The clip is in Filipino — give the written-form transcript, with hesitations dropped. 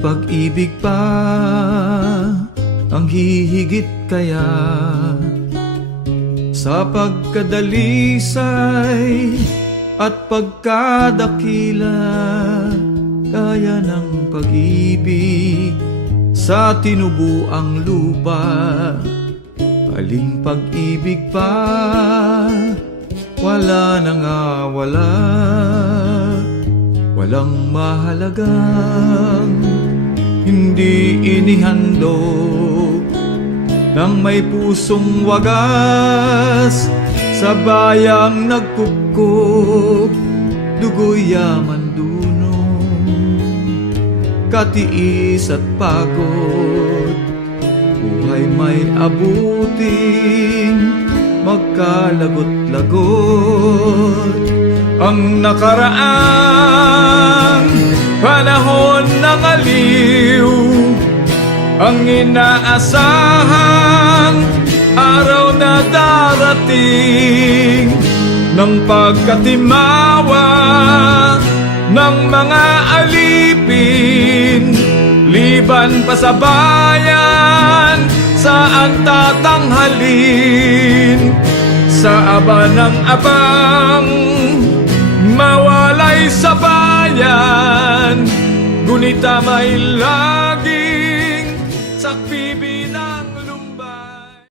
pag-ibig pa ang hihigit kaya sa pagkadalisay at pagkadakila, kaya ng pag-ibig sa tinubuang lupa. Aling pag-ibig pa wala nang wala, walang mahalagang hindi inihandog ng may pusong wagas sa bayang nagkukop, dugo'y yaman dunong, katiis at pagod, buhay may abuting magkalagot-lagot. Ang nakaraang panahon ng aliw, ang inaasahang araw na darating ng pagkatimawa ng mga alipin, liban pa sa bayan saan tatanghalin, sa aba ng abang mawalay sa bayan, gunita may laging sakpibig.